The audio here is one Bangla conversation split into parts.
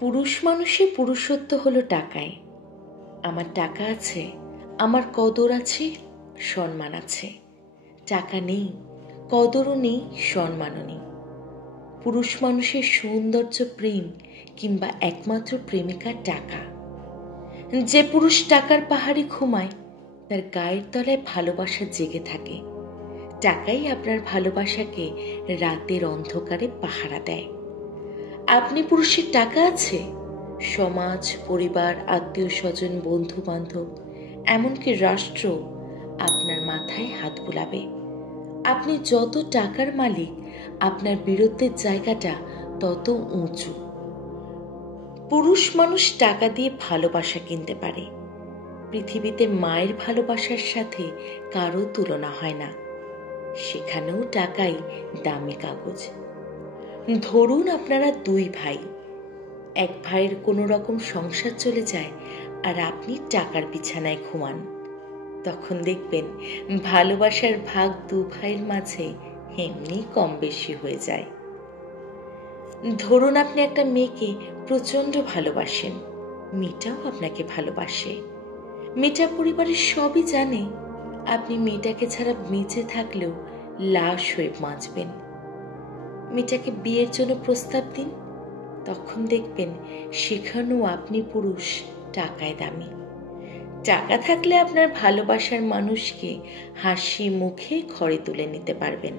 পুরুষ মানুষের পুরুষত্ব হলো টাকায়। আমার টাকা আছে, আমার কদর আছে, সম্মান আছে। টাকা নেই, কদরও নেই, সম্মানও নেই। পুরুষ মানুষের সৌন্দর্য প্রেম কিংবা একমাত্র প্রেমিকা টাকা। যে পুরুষ টাকার পাহাড়ে ঘুমায় তার গায়ের তলায় ভালোবাসা জেগে থাকে। টাকাই আপনার ভালোবাসাকে রাতের অন্ধকারে পাহারা দেয়। আপনি পুরুষের টাকা আছে, সমাজ, পরিবার, আত্মীয় স্বজন, বন্ধু বান্ধব, এমনকি রাষ্ট্র আপনার মাথায় হাত বুলাবে। আপনি যত টাকার মালিক, আপনার বীরত্বের জায়গাটা তত উঁচু। পুরুষ মানুষ টাকা দিয়ে ভালোবাসা কিনতে পারে। পৃথিবীতে মায়ের ভালোবাসার সাথে কারো তুলনা হয় না। সেখানেও টাকাই দামি কাগজ। ধরুন আপনারা দুই ভাই। এক ভাইয়ের কোনো রকম সংসার চলে যায় আর আপনি টাকার বিছানায় ঘুমান। তখন দেখবেন ভালোবাসার ভাগ দু ভাইয়ের মাঝে এমনি কম বেশি হয়ে যায়। ধরুন আপনি একটা মেয়েকে প্রচণ্ড ভালোবাসেন, মেয়েটাও আপনাকে ভালোবাসে। মেয়েটা পরিবারের সবই জানে আপনি মেয়েটাকে ছাড়া বেঁচে থাকলেও লাশ হয়ে বাঁচবেন। মেয়েটাকে বিয়ের জন্য প্রস্তাব দিন, তখন দেখবেন সেখানেও আপনি পুরুষ টাকায় দামি। টাকা থাকলে আপনার ভালোবাসার মানুষকে হাসি মুখে ঘরে তুলে নিতে পারবেন।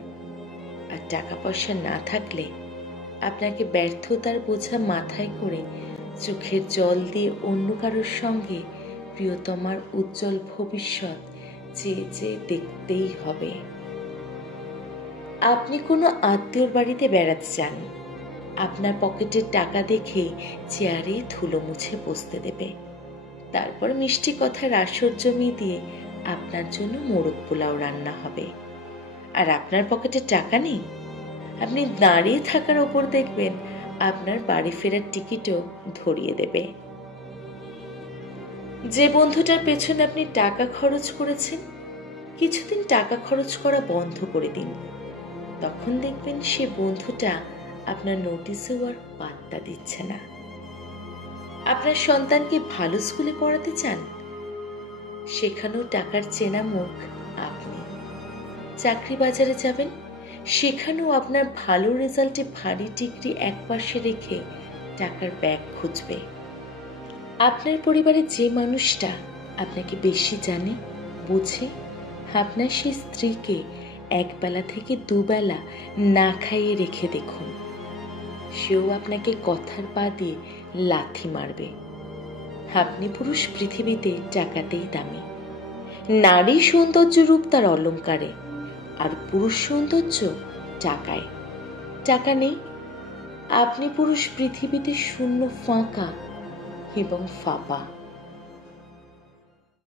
আর টাকা পয়সা না থাকলে আপনাকে ব্যর্থতার বোঝা মাথায় করে চোখের জল দিয়ে অন্য কারোর সঙ্গে প্রিয়তমার উজ্জ্বল ভবিষ্যৎ চেয়ে চেয়ে দেখতেই হবে। আপনি কোনো আত্মীয়র বাড়িতে বেড়াতে যান, আপনার পকেটের টাকা দেখে চেয়ারে ধুলো মুছে বসতে দেবে। তারপর মিষ্টি কথার আসর জমিয়ে দিয়ে আপনার জন্য মোরগ পোলাও রান্না হবে। আর আপনার পকেটে টাকা নেই, আপনি দাঁড়িয়ে থাকার ওপর দেখবেন আপনার বাড়ি ফেরার টিকিটও ধরিয়ে দেবে। যে বন্ধুটার পেছনে আপনি টাকা খরচ করেছেন, কিছুদিন টাকা খরচ করা বন্ধ করে দিন। তখন দেখবেন সে বন্ধুটা আপনার নোটিশেও আর পাত্তা দিচ্ছে না। আপনার সন্তানকে ভালো স্কুলে পড়াতে চান, সেখানেও টাকার চেনা মুখ আপনি। চাকরি বাজারে যাবেন, সেখানেও আপনার ভালো রেজাল্টে ভারী ডিগ্রি একপাশে রেখে টাকার ব্যাগ খুঁজবে। আপনার পরিবারে যে মানুষটা আপনাকে বেশি জানে, বোঝে, আপনার সেই স্ত্রীকে একবেলা থেকে দুবেলা না খাইয়ে রেখে দেখুন, সেও আপনাকে কথার পা দিয়ে লাথি মারবে। আপনি পুরুষ পৃথিবীতে টাকাতেই দামি। নারী সৌন্দর্য রূপ তার অলংকারে, আর পুরুষ সৌন্দর্য টাকায়। টাকা নেই, আপনি পুরুষ পৃথিবীতে শূন্য, ফাঁকা এবং ফাঁপা।